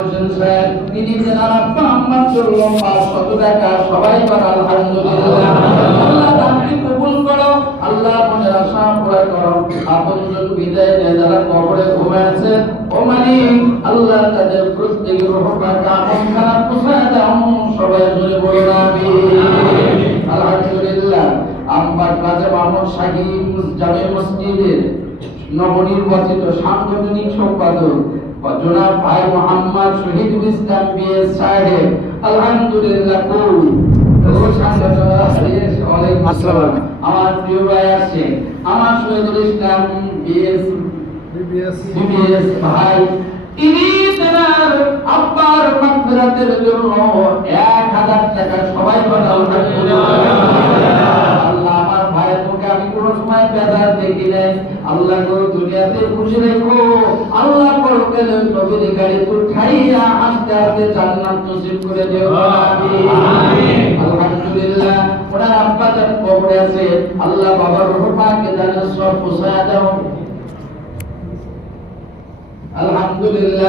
তিনি জানান মোহাম্মদ সাল্লাল্লাহু আলাইহি টাকা সবাই বল আলহামদুলিল্লাহ। আল্লাহ দানকে কবুল করো, আল্লাহ মনের আশা পুরা করো। আপনজন বিদায় নিয়ে যারা কবরে ঘুমাচ্ছে ও মালিক আল্লাহ তাদের প্রত্যেকের রূহটা কামন খারাপ পোষায় দাও, সবাই জুড়ে বলুন আমিন। আলহামদুলিল্লাহ। আমবাগ রাজা মামুন শাহীন জামে মসজিদের নবনির্বাচিত সাংগঠনিক সম্পাদক জনাব ভাই মোহাম্মদ শহীদুল ইসলাম বিএস সাহেব আলহামদুলিল্লাহ। আমার প্রিয় ভাই আছে আমার শহীদুল ইসলাম বিএস ভাই, তিনি তার আব্বার মাগফিরাতের জন্য 1000 টাকা সবাই বলে আলহামদুলিল্লাহ। আল্লাহ আমার ভাই তোকে আমি কোন সময় বেজার দেখি নাই, আল্লাহ গো দুনিয়াতে খুশি রেখো, আল্লাহ পরকালে নবীর গাড়ি উঠাইয়া আস্তে আস্তে জান্নাত নসিব করে দিও আমিন। আলহামদুলিল্লাহ। ওনার আব্বা যার কবরে আছে আল্লাহ বাবার রূহ পাকে জান্নাত সব পৌঁছায়া দাও আলহামদুলিল্লাহ।